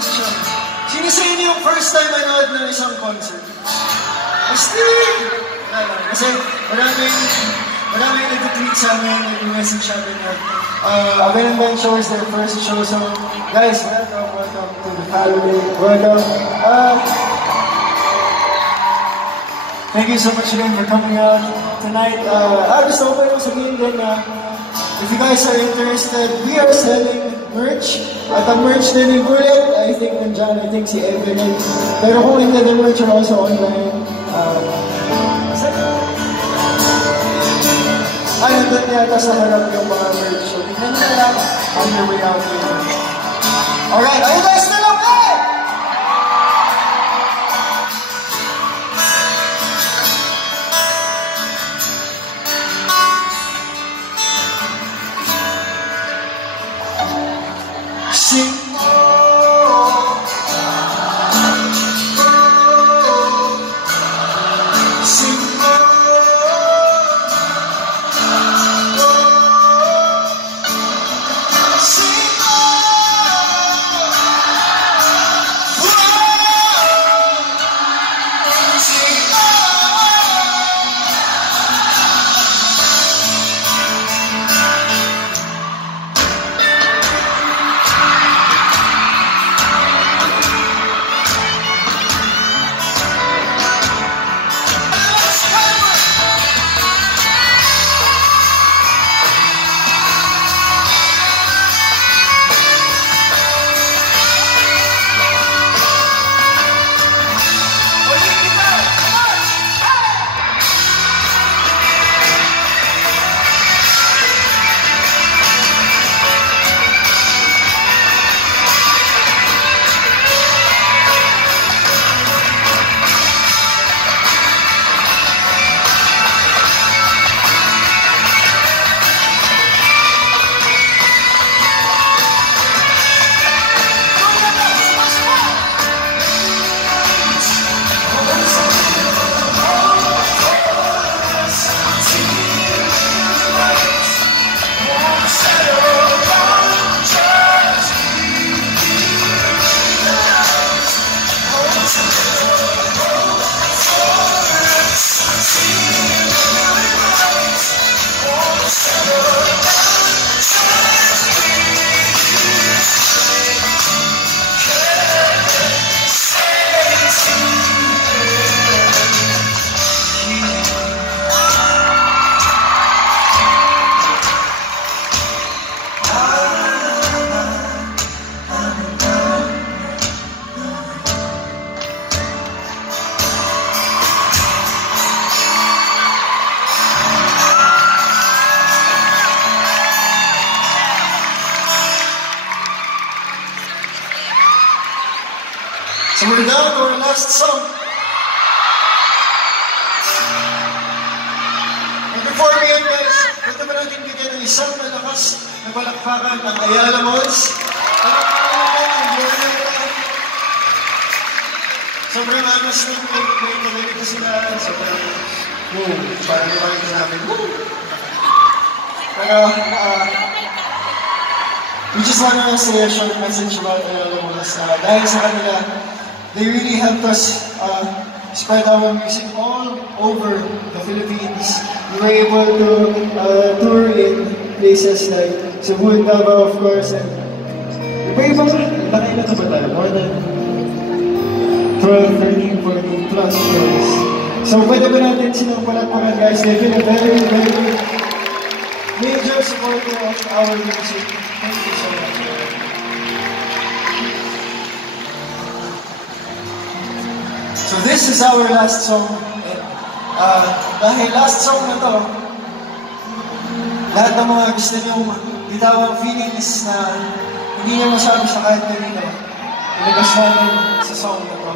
question. Sino sa inyo yung first time manood ng isang concert? Astig! Kasi maraming nag-tweet sa amin, nag-message sa amin na Abandoned Show is their first show. So, guys, welcome to the family. Welcome. Thank you so much again for coming out tonight. Gusto ko pa yung sabihin din na if you guys are interested, we are selling merch. At ang merch din yung Bullet, I think nandyan, I think si Evelyn. Pero kung hindi, the merch are also online. Nandun yata sa harap yung mga merch. So, tingnan nyo lang on your way out here. Alright, are you guys still okay? Sing So we're down to our last song. And before we end, guys, gusto ba natin bigyan ng isang malakas na palakpakan ang Ayala Malls? Sobrang anas ng nagawin ko sila. Sobrang, parang nagawin ko namin. Pero, we just want to say a short message about Ayala Malls. Dahil sa kanila, they really helped us spread our music all over the Philippines. We were able to tour in places like Cebu and Davao, of course, and iba-ibang laki na ba tayo? More than 12, 13, 14 plus shows. So pwede ba natin silang palakpakan, guys? They've been a very, very major supporter of our music. Thank you so much. So this is our last song. Dahil last song na to, lahat ng mga gusto niyong bitawang feelings na hindi niya masabi sa kahit kanino, ilabas namin sa song na to.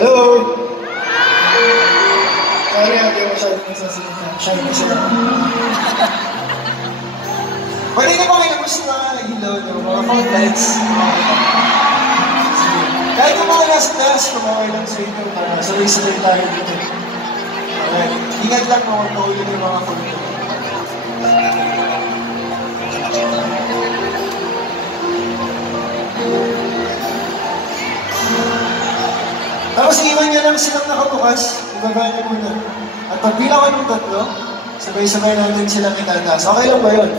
Hello! Sorry, hindi mo masyadong nagsasalita. Shy na sila. Pwede na bang ilabas na ilaw niyo? Mga phone lights. Kahit yung mga nasa taas, kumaway lang sa inyo para sabay-sabay tayo dito. Alright, ingat lang kung magpahulog yung mga photo. Tapos iwan niya lang silang nakabukas, ibaba niya muna. At pagbilang ko ng tatlo, sabay-sabay natin silang itataas. Okay lang ba yun?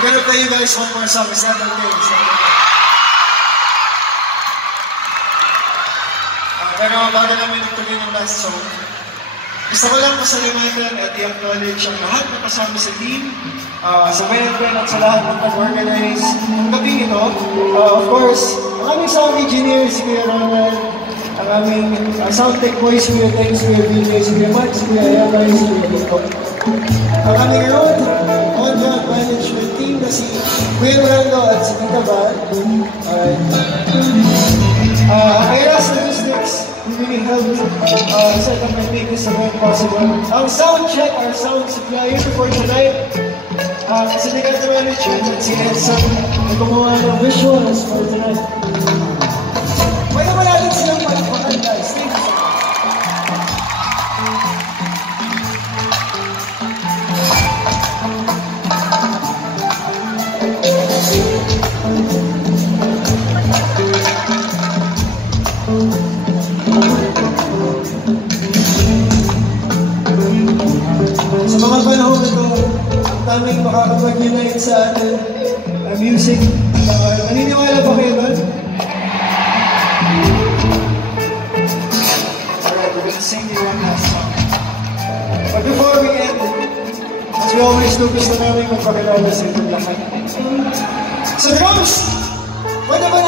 We're gonna play you guys one more song. Is that okay? Pero bago namin ituloy yung last song, gusto ko lang pasalamatan at i-acknowledge ang lahat na kasama sa team, sa Mayagben at sa lahat ng nag-organize ng gabi ito. Of course, ang aming sound engineer, si Kuya Ronald, ang aming sound tech boys, si Kuya Tex, Kuya VJ, si Kuya Max, si Kuya Emay, si Kuya Bito. Ang aming road, on-job management team na si Kuya Orlando at si Tita Val. Airas Logistics, who really helped set up and make this event possible. Ang sound check, our sound supplier for tonight, si Negata Management at si Edson, na gumawa ng visuals for tonight. Pwede ba natin silang palipakan, guys? Thank you so much. Sa mga panahon ito, ang taming makakapag-unite sa atin, music. Naniniwala ba kayo doon? Alright, we're gonna sing you one last song. But before we end, as we always do, gusto namin magpakilala sa itong lahat. So drums! Pwede ba